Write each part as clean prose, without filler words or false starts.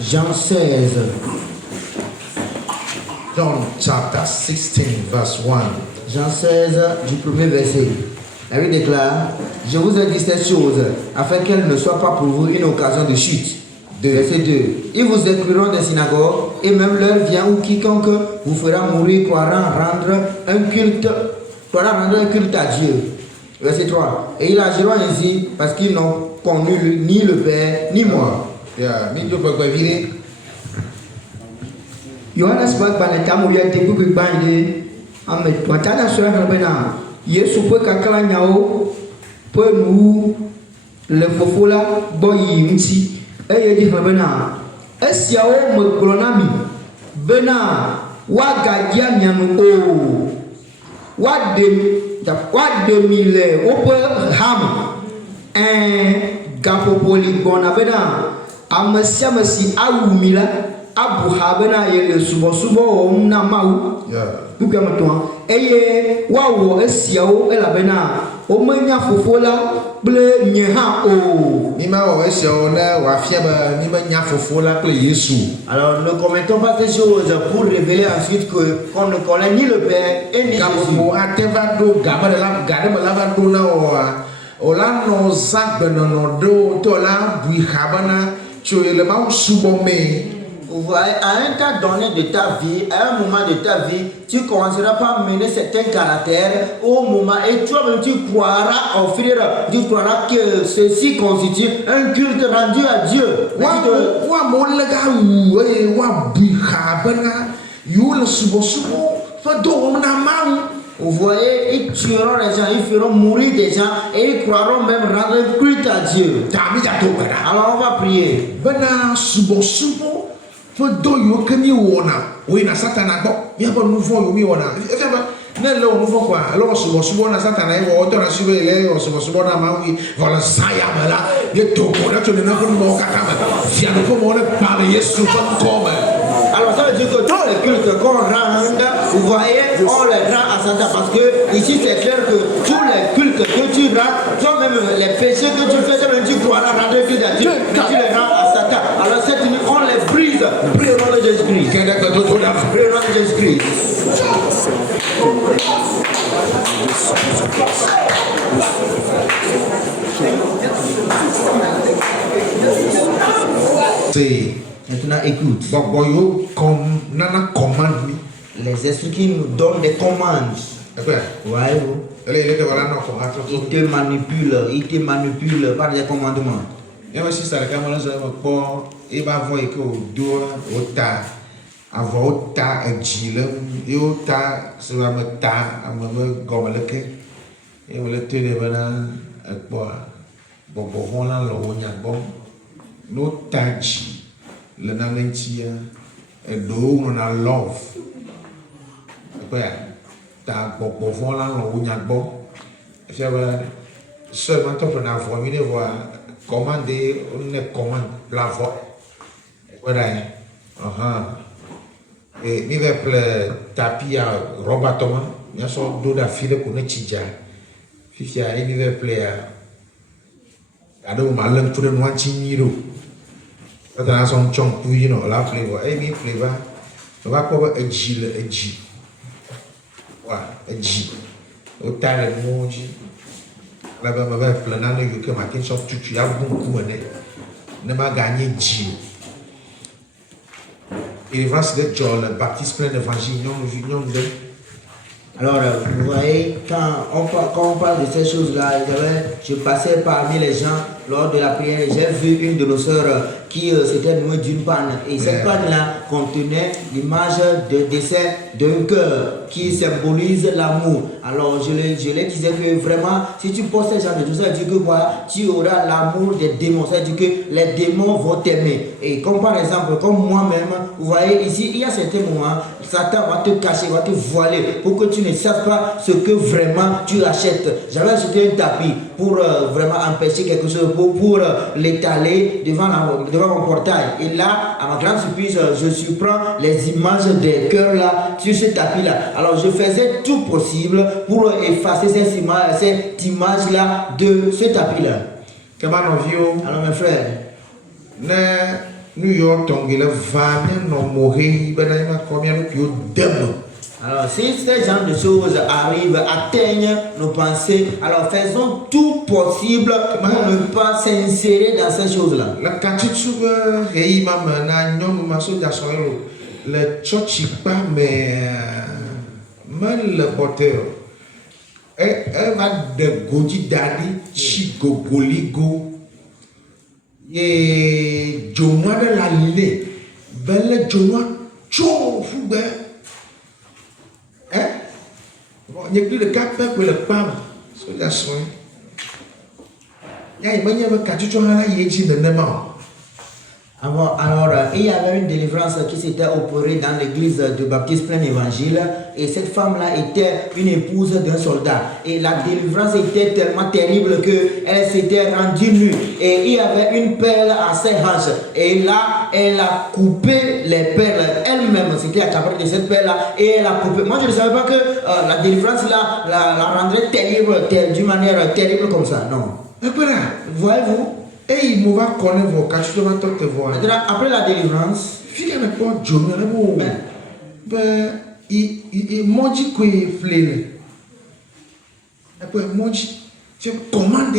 Jean 16. John chapter 16 verse 1. Jean 16 du premier verset. La Bible déclare: je vous ai dit ces choses afin qu'elles ne soient pas pour vous une occasion de chute. Verset 2. Ils vous excluront des synagogues et même l'heure vient où quiconque vous fera mourir croira rendre un culte à Dieu. Verset 3. Et ils agiront ainsi parce qu'ils n'ont connu ni le Père ni moi. Johannes Bak banetamu ya tebu ke bande ame twatana sura bena Yesu pe kakala nyao pe nu le fofola boyi nti eye di bena esiawo me glonami bena wa gadia nyanu o wa de mille o pe ham gapopoli gona bena amasi awumila abu habena ye subo na mau duka matwa eye wawo esiawo elabena o menya fofola ble nyeha o ni ma wo esiawo na wa fia ba ni menya fofola ple Yesu. Alors ne commettons pas ces choses pour révéler ensuite que qu'on ne connaît ni le Père et ni Jésus. Mo ateva do gama la gade la va do na o la no zakbe no do to la bui habana cho le ma subo me. Vous voyez, à un temps donné de ta vie, à un moment de ta vie, tu commenceras par mener certains caractères au moment et toi-même tu croiras offrir, tu croiras que ceci constitue un culte rendu à Dieu. Vous voyez, ils tueront les gens, ils feront mourir des gens et ils croiront même rendre un culte à Dieu. Alors on va prier. Do you can you wanna win a satana box? You have a move for you wanna. If ever, no move for a loss was one as satana or don't assume or was one among we Volasayamala. You took one to the number more Kakama. Siakomona, Pari, yes, super common. Alors ça veut dire que tous les cultes qu'on rend, vous voyez, on les rend à Satan parce que ici c'est clair que tous les cultes que tu rends, toi-même les péchés que tu fais, toi-même tu croiras rendre culte à Dieu, mais tu les rends à Satan. Alors cette nuit, on les brise. Priez au nom de Jésus-Christ. Priez au nom de Jésus-Christ. C'est maintenant écoute. Les esprits qui nous donnent des commandes. Ouais, ils te manipulent par des commandements. le namentia e do na love ta bobo la lo nya gbo e fe ba seulement to na formule voir commander on ne commande la voix voilà e mi ve ple tapia robatoma nya so do da file ko ne chija fifia e mi ve ple ado malang tu no chiniro Quand on a son pouille, non, la flavor, et bien flavor, on va pas un G, un G. Voilà, un G. Au tas de moji, là-bas, on va planer le que ma question, tu as beaucoup ne m'a gagné G. Et il va se dire, John, le baptiste plein d'évangile, non, de. Alors, vous voyez, quand on parle de ces choses-là, je passais parmi les gens lors de la prière, j'ai vu une de nos sœurs qui s'était nouée d'une panne. Et cette panne-là contenait l'image de dessin d'un cœur qui symbolise l'amour. Alors, je lui disais que vraiment, si tu poses ces gens de tout ça, tu auras l'amour des démons. C'est-à-dire que les démons vont t'aimer. Et comme par exemple, comme moi-même, vous voyez, ici, il y a certains moments, Satan va te cacher, va te voiler pour que tu ne saches pas ce que vraiment tu achètes. J'avais acheté un tapis pour vraiment empêcher quelque chose pour l'étaler devant mon portail. Et là, à ma grande surprise, je surprends les images des cœurs là sur ce tapis là. Alors je faisais tout possible pour effacer cette image là de ce tapis là. Alors mes frères, New York tongile va no mourir ben combien de demain. Alors si ces genre de choses arrivent, atteignent nos pensées, alors faisons tout possible pour ne pas s'insérer dans ces choses là. La catitude et maman na nyom maso ja soyelo le church pas mais mal le porteur elle va de godi dadi chi gogoligo et joma de la lile belle joma cho fube bon il y a plus de cap pour le pam so ja soy ya imanya ba katucho hala yeji de nema. Alors, il y avait une délivrance qui s'était opérée dans l'église de Baptiste Plein Évangile, et cette femme-là était une épouse d'un soldat. Et la délivrance était tellement terrible qu'elle s'était rendue nue. Et il y avait une perle à ses hanches. Et là, elle a coupé les perles elle-même. C'était accaparé de cette perle-là. Et elle a coupé. Moi, je ne savais pas que la délivrance là, la rendrait terrible, d'une manière terrible comme ça. Non. Voyez-vous? Et il m'a connu vos quatre jours de te voir. Après la délivrance, fille n'a pas Johnny, il mange quoi fleur. Après mange, tu commandes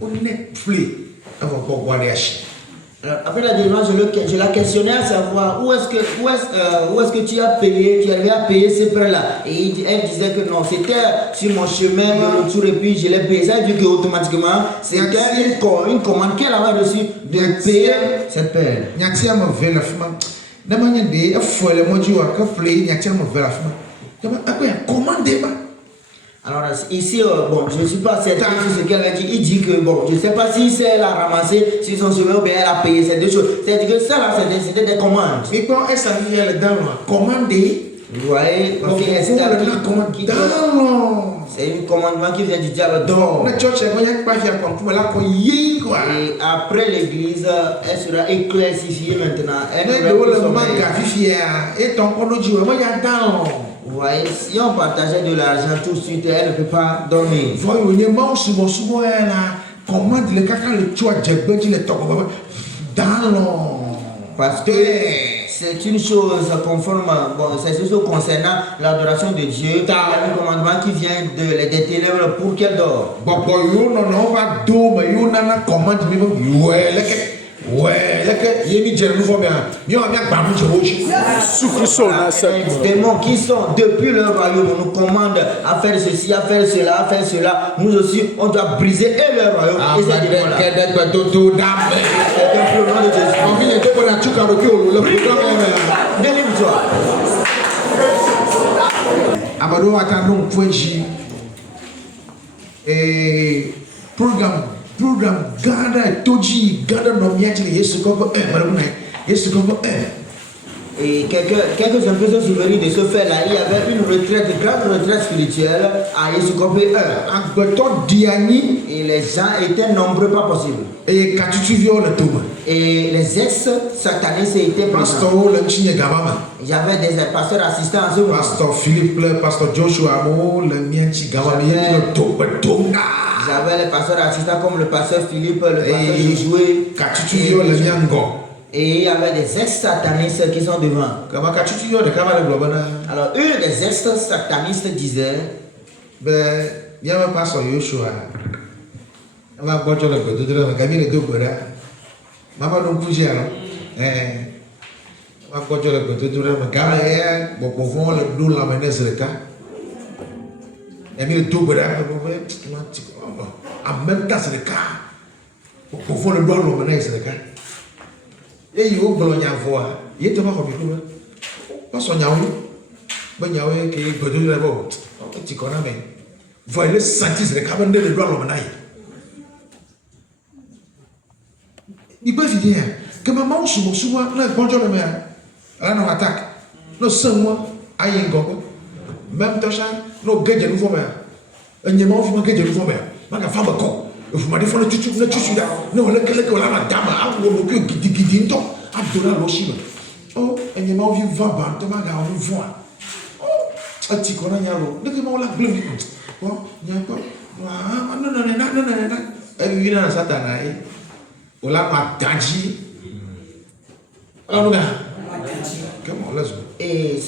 on est fleur. Avant pour boire les achats. Après la délivrance, je la questionnais à savoir où est-ce que tu as payé, tu arrivais à payer ces prêts-là. Et elle disait que non, c'était sur mon chemin de retour et puis je l'ai payé. Ça veut dire qu'automatiquement, c'était une commande qu'elle avait reçue de payer cette paix. Nyatia me veut la femme. N'importe de, il faut le mois du jour que fleur, nyatia me veut la femme. Après, commandez-moi. Alors ici, bon, je ne suis pas certain de ce qu'elle a dit. Il dit que, bon, je ne sais pas si c'est elle a ramassé, si son chemin ou bien elle a payé ces deux choses. C'est-à-dire que ça là, c'était des commandes. Mais quand elle s'avère là-dedans, commander. Vous voyez, parce que c'est un commandement qui vient du diable d'or. Et après l'église, elle sera éclaircifiée maintenant. Vous voyez, si on partageait de l'argent tout de suite, elle ne peut pas dormir. Parce que c'est une chose conforme, bon, c'est une chose concernant l'adoration de Dieu. Il y a un commandement qui vient des ténèbres pour qu'elle dort. Les démons qui sont depuis leur royaume nous commandent à faire ceci, à faire cela, à faire cela. Nous aussi, on doit briser et leur royaume et ces démons-là. C'est un programme de Jésus. Délivre-toi. Abado attendons point J. Et programme Gada Toji Gada no miati Yesu Koko Yesu Koko Et quelques un peu se souvenir de ce fait-là, il y avait une retraite, une grande retraite spirituelle à Yesukopé 1. Et les gens étaient nombreux, pas possible. Et quand tu viens le tour. Et les ex-satanistes étaient présents. Il y avait des pasteurs assistants à ce moment. Pasteur Philippe, Pasteur Joshua, le Mianchi Gabama, j'avais les pasteurs assistants comme le pasteur Philippe, le pasteur Josué. Quand tu viens le Miango. Et il y avait des ex-satanistes qui sont devant. Alors, une des ex-satanistes disait, ben, il y a un pasteur Joshua. On va boire le côté de la gamine de Gora. Maman non plus gère. On va boire le côté de la gamine. Bon, pour voir le dos la menace de cas. Il y a mis le dos Gora. En même temps, c'est le cas. Pour voir le dos la menace de cas. Et il y a un blanc à voir. Il est tellement comme il pas son yaoui. Bon yaoui qui est peu de la voix. Tu connais, mais voyez le sentir, c'est le cabane de droit l'homme. Il peut dire que maman, souvent, là, bonjour le maire. Là, on attaque. Nous sommes moi, aïe, gogo. Même Tocha, nous gagnons nous maire. Un yéman, vous gagnez nous maire. Ma femme, Vous m'avez fait le tutu, là. Non, le la madame, a le gidi, a donné l'ochine. Oh, et il m'a vu 20 balles, tu m'as regardé, on voit. Oh, un petit qu'on a yalo. Le gars, on l'a glumé. Bon, il y a pas. Non. Elle vit dans Satana. On l'a matadi. Alors, comment, let's go. Et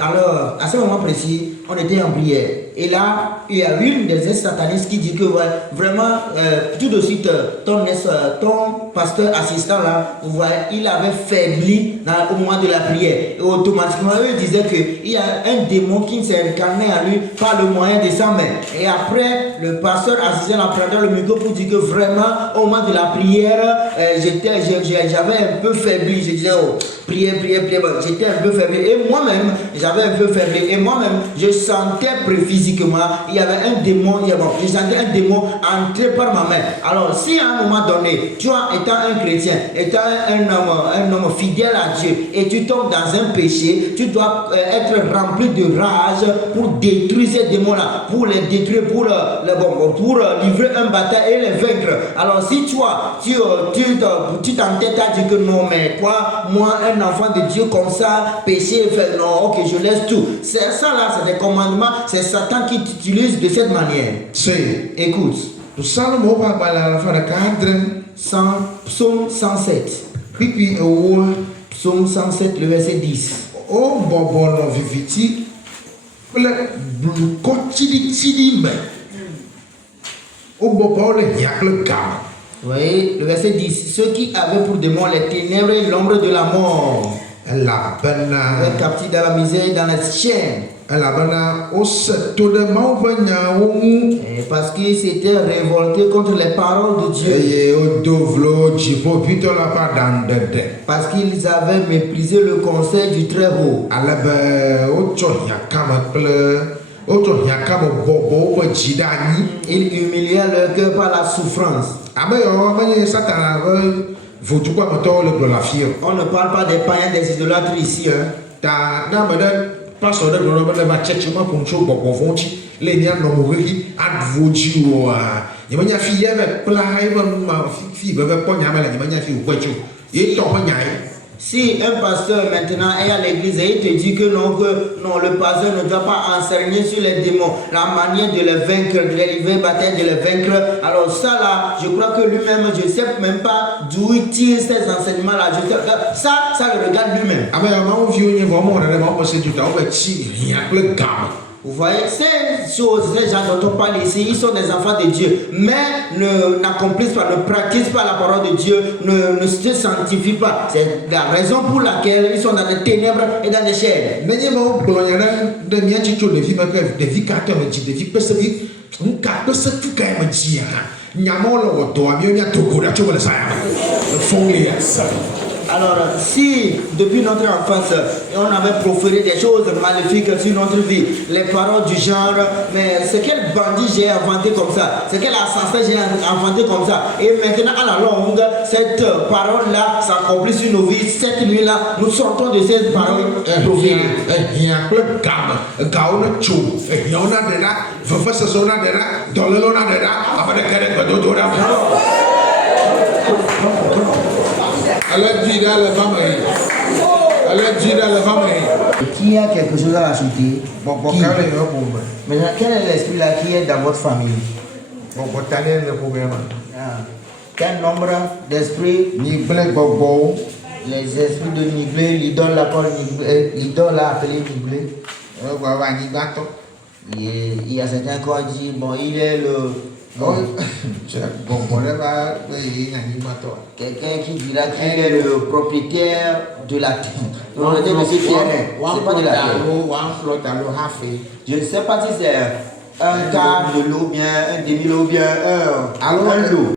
alors, à ce moment précis, on était en prière. Et là, il y a une des satanistes qui dit que ouais, vraiment, tout de suite, ton pasteur assistant là, vous voyez, il avait faibli au moment de la prière. Et automatiquement, eux disaient qu'il y a un démon qui s'est incarné à lui par le moyen de sa main. Et après, le pasteur assistant là prendra le micro pour dire que vraiment, au moment de la prière, j'avais un peu faibli. Je disais, oh, prière, bon, j'étais un peu faibli. Et moi-même, j'avais un peu faibli. Et moi-même, je sentais physiquement, il y avait un démon, je sentais un démon entrer par ma main. Alors, si à un moment donné, toi, étant un chrétien, étant un homme fidèle à Dieu, et tu tombes dans un péché, tu dois être rempli de rage pour détruire ces démons-là, pour les détruire, pour livrer un bataille et les vaincre. Alors, si toi, tu t'entêtes à dire que non, mais quoi, moi, un enfant de Dieu comme ça, péché, fait non, ok, je laisse tout. C'est ça là, c'est des commandements, c'est Satan qui t'utilise de cette manière. C'est, écoute, le Salomon parle à la fin de cadre. Psaume 107. Puis, Psaume 107, le verset 10. Oh, bon, viviti. Le quotidien, oh, bon, il y a le gamin. Vous voyez, le verset 10. Ceux qui avaient pour démon les ténèbres et l'ombre de la mort. La bonne. Captifs dans la misère et dans la chaîne. Parce qu'ils s'étaient révoltés contre les paroles de Dieu. Parce qu'ils avaient méprisé le conseil du Très-Haut. Ils humiliaient leur cœur par la souffrance. On ne parle pas des païens, des idolâtres ici. Pastor de global va check ma poncho bofonti le nya no mohi advoji o nyamanya fi ye be plai ma fi be po nyama la nyamanya fi ukwecho ye to nyai. Si un pasteur maintenant est à l'église et il te dit que non, le pasteur ne doit pas enseigner sur les démons, la manière de les vaincre, de les livrer bataille, de les vaincre, alors ça là, je crois que lui-même, je ne sais même pas d'où il tire ces enseignements là. Ça le regarde lui-même. Vous voyez, ces choses, ces gens dont on parle ici, ils sont des enfants de Dieu, mais n'accomplissent pas, ne pratiquent pas la parole de Dieu, ne se sanctifient pas. C'est la raison pour laquelle ils sont dans les ténèbres et dans les chaînes. Alors, si depuis notre enfance, on avait proféré des choses maléfiques sur notre vie, les paroles du genre, mais c'est quel bandit j'ai inventé comme ça, c'est quel assassin j'ai inventé comme ça, et maintenant à la longue, cette parole-là s'accomplit sur nos vies, cette nuit-là, nous sortons de cette parole proférée. Qui a quelque chose à ajouter? Maintenant, quel est l'esprit là qui est dans votre famille? Quel nombre d'esprits? Les esprits de Niblé, l'idole l'a appelé Niblé. Il y a certains qui ont dit, bon, il est le... Quelqu'un qui dira qu'il est le propriétaire de la terre. Non, le c'est pas de la terre. Je ne sais pas si c'est un quart de l'eau, bien un demi-lot, bien un lot.